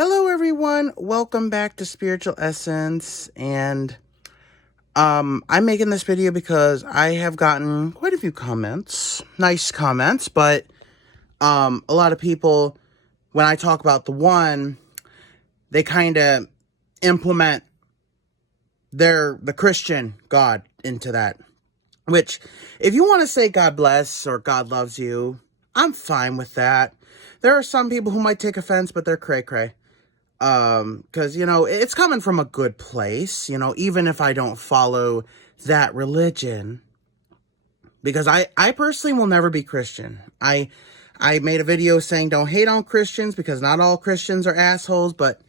Hello everyone, welcome back to Spiritual Essence, and I'm making this video because I have gotten quite a few comments, nice comments, but a lot of people, when I talk about the one, they kind of implement the Christian God into that, which, if you want to say God bless or God loves you, I'm fine with that. There are some people who might take offense, but they're cray-cray. Because, it's coming from a good place, even if I don't follow that religion, because I personally will never be Christian. I made a video saying don't hate on Christians because not all Christians are assholes, but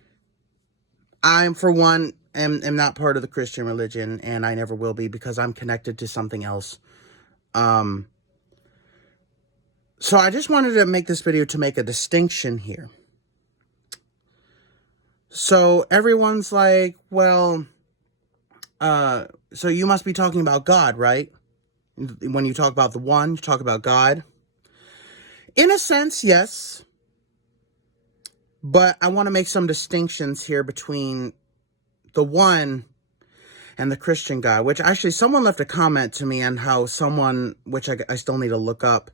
I'm, for one, am not part of the Christian religion, and I never will be because I'm connected to something else. So I just wanted to make this video to make a distinction here. So everyone's like, well, so you must be talking about God, right? When you talk about the one, you talk about God. In a sense, yes. But I want to make some distinctions here between the one and the Christian God, which actually someone left a comment to me on how someone, which I still need to look up,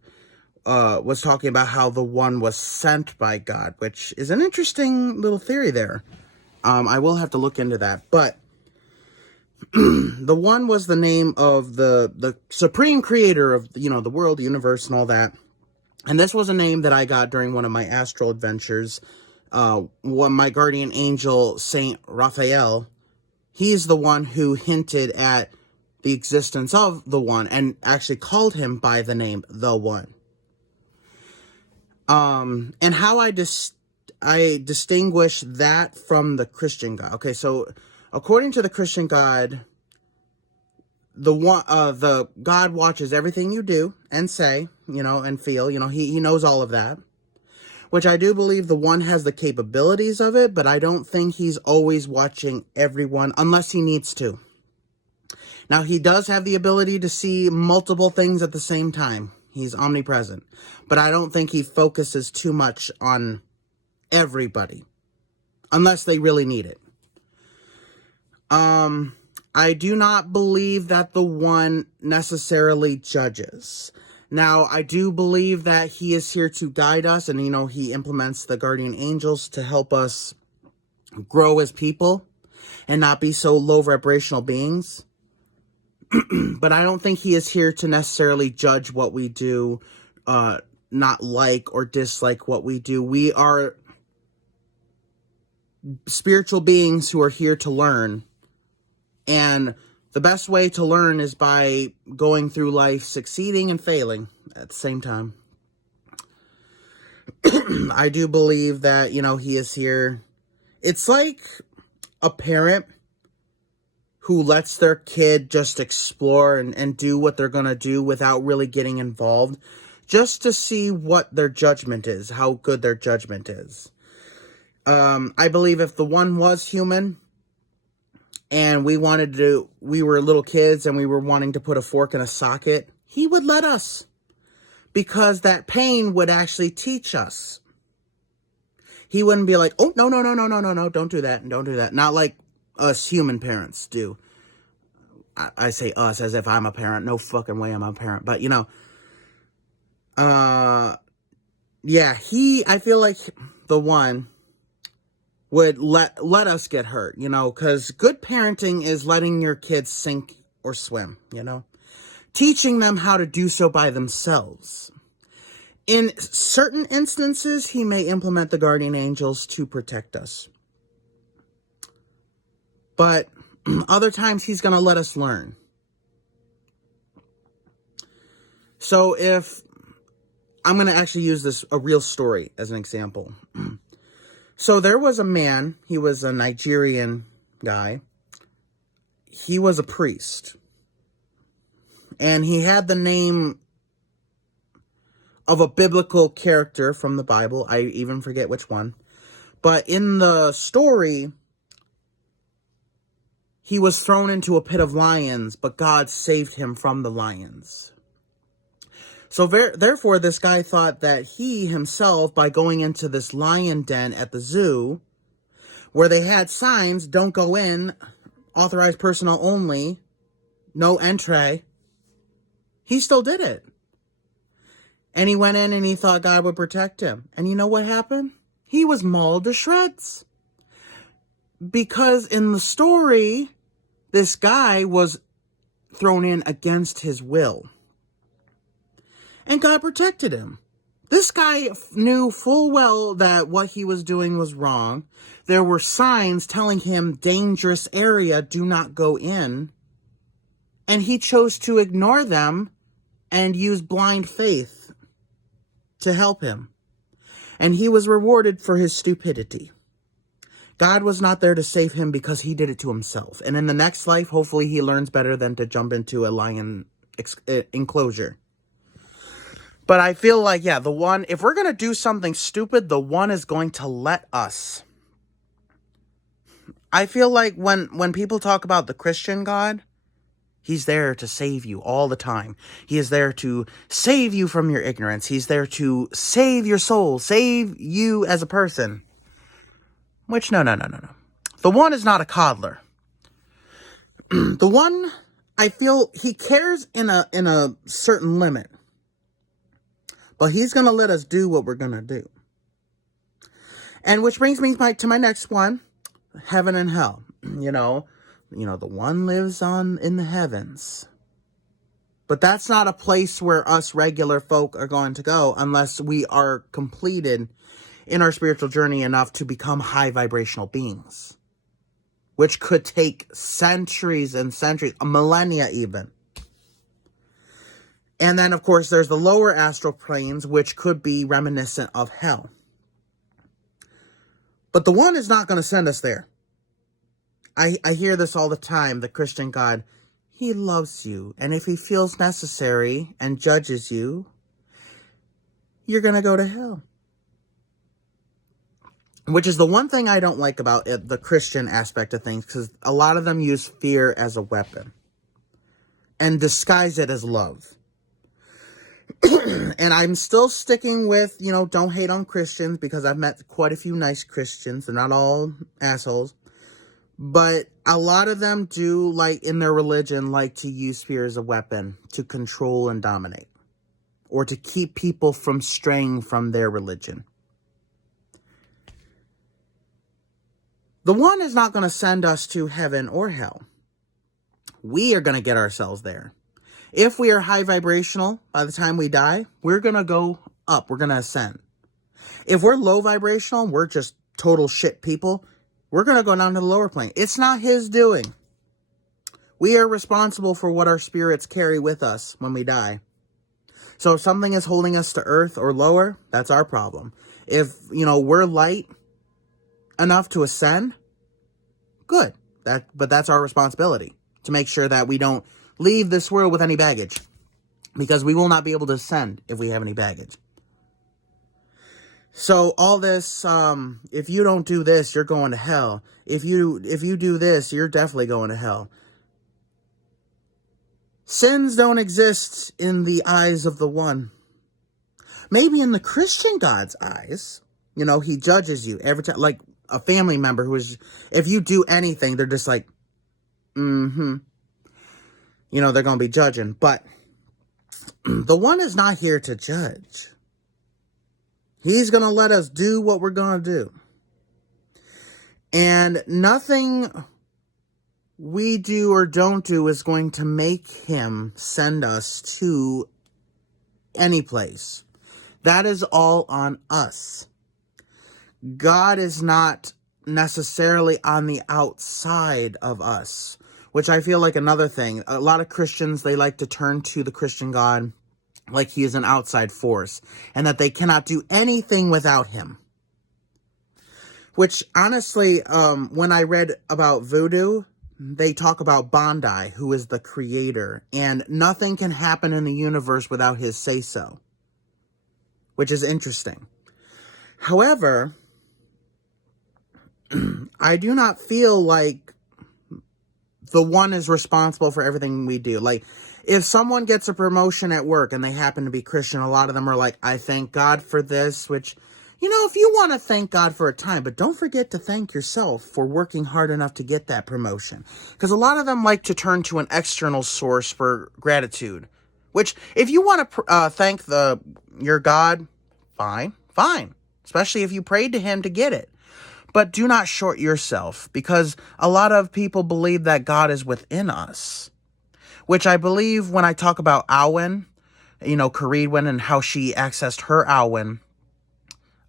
was talking about how the one was sent by God, which is an interesting little theory there. I will have to look into that. But the one was the name of the supreme creator of, the world, the universe, and all that. And this was a name that I got during one of my astral adventures. My guardian angel, Saint Raphael, he's the one who hinted at the existence of the one and actually called him by the name the one. And how I distinguish that from the Christian God. Okay, so according to the Christian God, the God watches everything you do and say, and feel, he knows all of that, which I do believe the one has the capabilities of it, but I don't think he's always watching everyone unless he needs to. Now, he does have the ability to see multiple things at the same time. He's omnipresent, but I don't think he focuses too much on everybody unless they really need it. I do not believe that the one necessarily judges. Now, I do believe that he is here to guide us, and, he implements the guardian angels to help us grow as people and not be so low vibrational beings. But I don't think he is here to necessarily judge what we do, not like or dislike what we do. We are spiritual beings who are here to learn. And the best way to learn is by going through life succeeding and failing at the same time. I do believe that, he is here. It's like a parent who lets their kid just explore and do what they're going to do without really getting involved, just to see what their judgment is, how good their judgment is. I believe if the one was human, and we were little kids and we were wanting to put a fork in a socket, he would let us, because that pain would actually teach us. He wouldn't be like, oh, no, don't do that, and don't do that. Not like us human parents do. I say us as if I'm a parent. No fucking way I'm a parent. But, yeah, I feel like the one would let us get hurt, because good parenting is letting your kids sink or swim, teaching them how to do so by themselves. In certain instances, he may implement the guardian angels to protect us. But other times, he's going to let us learn. So if I'm going to actually use a real story as an example. So there was a man, he was a Nigerian guy. He was a priest. And he had the name of a biblical character from the Bible. I even forget which one. But in the story, he was thrown into a pit of lions, but God saved him from the lions. So therefore, this guy thought that he himself, by going into this lion den at the zoo, where they had signs, don't go in, authorized personnel only, no entree, he still did it. And he went in and he thought God would protect him. And you know what happened? He was mauled to shreds. Because in the story, this guy was thrown in against his will. And God protected him. This guy knew full well that what he was doing was wrong. There were signs telling him, dangerous area, do not go in. And he chose to ignore them and use blind faith to help him. And he was rewarded for his stupidity. God was not there to save him because he did it to himself. And in the next life, hopefully he learns better than to jump into a lion enclosure. But I feel like, yeah, the one, if we're going to do something stupid, the one is going to let us. I feel like when people talk about the Christian God, he's there to save you all the time. He is there to save you from your ignorance. He's there to save your soul, save you as a person. Which, no. The one is not a coddler. The one, I feel, he cares in a certain limit. But he's going to let us do what we're going to do. And which brings me to my next one, heaven and hell. You know, the one lives in the heavens. But that's not a place where us regular folk are going to go unless we are completed in our spiritual journey enough to become high vibrational beings. Which could take centuries and centuries, a millennia even. And then, of course, there's the lower astral planes, which could be reminiscent of hell. But the one is not going to send us there. I hear this all the time, the Christian God. He loves you. And if he feels necessary and judges you, you're going to go to hell. Which is the one thing I don't like about it, the Christian aspect of things, because a lot of them use fear as a weapon and disguise it as love. And I'm still sticking with, don't hate on Christians, because I've met quite a few nice Christians. They're not all assholes. But a lot of them do, like, in their religion, like to use fear as a weapon to control and dominate. Or to keep people from straying from their religion. The one is not going to send us to heaven or hell. We are going to get ourselves there. If we are high vibrational, by the time we die, we're going to go up. We're going to ascend. If we're low vibrational, we're just total shit people, we're going to go down to the lower plane. It's not his doing. We are responsible for what our spirits carry with us when we die. So if something is holding us to earth or lower, that's our problem. If, we're light enough to ascend, good. But that's our responsibility, to make sure that we don't leave this world with any baggage, because we will not be able to ascend if we have any baggage. So all this, if you don't do this, you're going to hell. If you do this, you're definitely going to hell. Sins don't exist in the eyes of the one. Maybe in the Christian God's eyes, he judges you every time, like a family member who is, if you do anything, they're just like, they're going to be judging. But the one is not here to judge. He's going to let us do what we're going to do. And nothing we do or don't do is going to make him send us to any place. That is all on us. God is not necessarily on the outside of us, which I feel like another thing. A lot of Christians, they like to turn to the Christian God like he is an outside force, and that they cannot do anything without him. Which, honestly, when I read about voodoo, they talk about Bondi, who is the creator, and nothing can happen in the universe without his say-so, which is interesting. However, I do not feel like the one is responsible for everything we do. Like, if someone gets a promotion at work and they happen to be Christian, a lot of them are like, I thank God for this, which, if you want to thank God for a time, but don't forget to thank yourself for working hard enough to get that promotion. Because a lot of them like to turn to an external source for gratitude. Which, if you want to thank your God, fine. Especially if you prayed to him to get it. But do not short yourself, because a lot of people believe that God is within us. Which I believe when I talk about Awen, Caridwen, and how she accessed her Awen.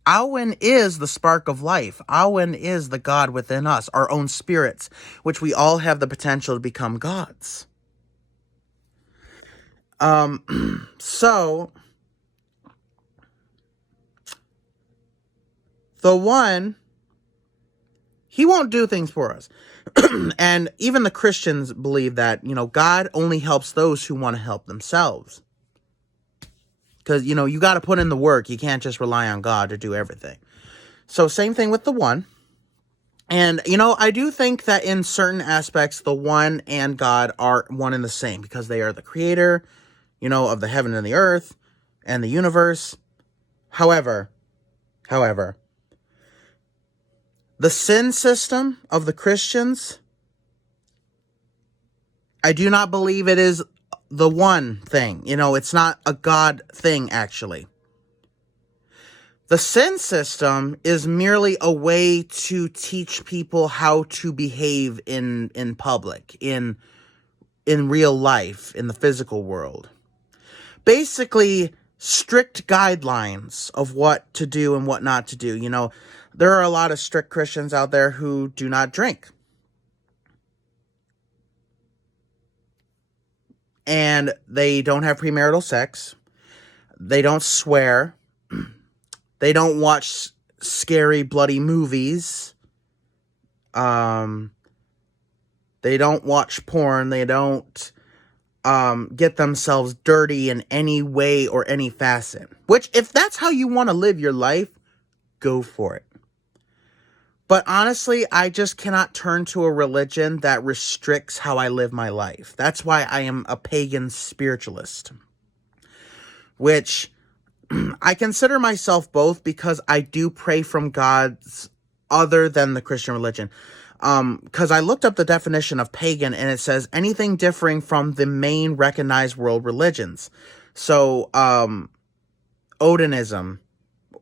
Awen is the spark of life. Awen is the God within us, our own spirits, which we all have the potential to become gods. So, the one, he won't do things for us. And even the Christians believe that, God only helps those who want to help themselves. Because, you got to put in the work. You can't just rely on God to do everything. So same thing with the one. And, I do think that in certain aspects, the one and God are one and the same. Because they are the creator, of the heaven and the earth and the universe. However, the sin system of the Christians, I do not believe it is the one thing. It's not a God thing, actually. The sin system is merely a way to teach people how to behave in public, in real life, in the physical world. Basically, strict guidelines of what to do and what not to do. There are a lot of strict Christians out there who do not drink. And they don't have premarital sex. They don't swear. They don't watch scary, bloody movies. They don't watch porn. They don't get themselves dirty in any way or any facet. Which, if that's how you want to live your life, go for it. But honestly, I just cannot turn to a religion that restricts how I live my life. That's why I am a pagan spiritualist. Which I consider myself both, because I do pray from gods other than the Christian religion. Because I looked up the definition of pagan, and it says anything differing from the main recognized world religions. So, Odinism,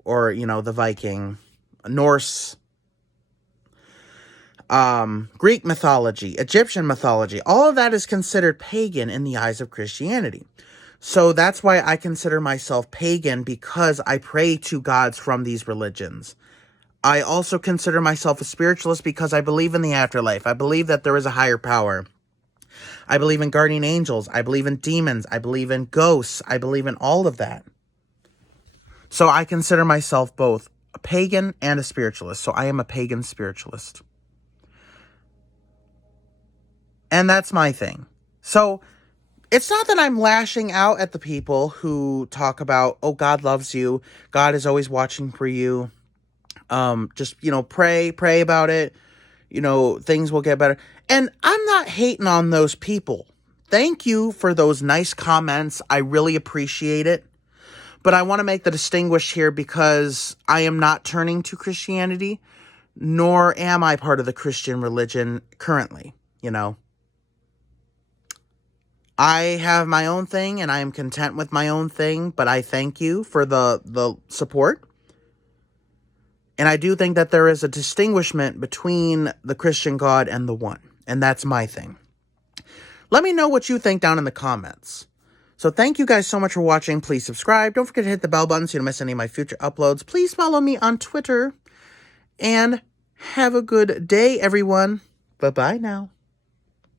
or, the Viking, Norse, Greek mythology, Egyptian mythology, all of that is considered pagan in the eyes of Christianity. So that's why I consider myself pagan, because I pray to gods from these religions. I also consider myself a spiritualist because I believe in the afterlife. I believe that there is a higher power. I believe in guardian angels. I believe in demons. I believe in ghosts. I believe in all of that. So I consider myself both a pagan and a spiritualist. So I am a pagan spiritualist. And that's my thing. So it's not that I'm lashing out at the people who talk about, oh, God loves you. God is always watching for you. Just, pray about it. Things will get better. And I'm not hating on those people. Thank you for those nice comments. I really appreciate it. But I want to make the distinguish here, because I am not turning to Christianity, nor am I part of the Christian religion currently, I have my own thing, and I am content with my own thing, but I thank you for the support. And I do think that there is a distinguishment between the Christian God and the one, and that's my thing. Let me know what you think down in the comments. So thank you guys so much for watching. Please subscribe. Don't forget to hit the bell button so you don't miss any of my future uploads. Please follow me on Twitter, and have a good day, everyone. Bye-bye now.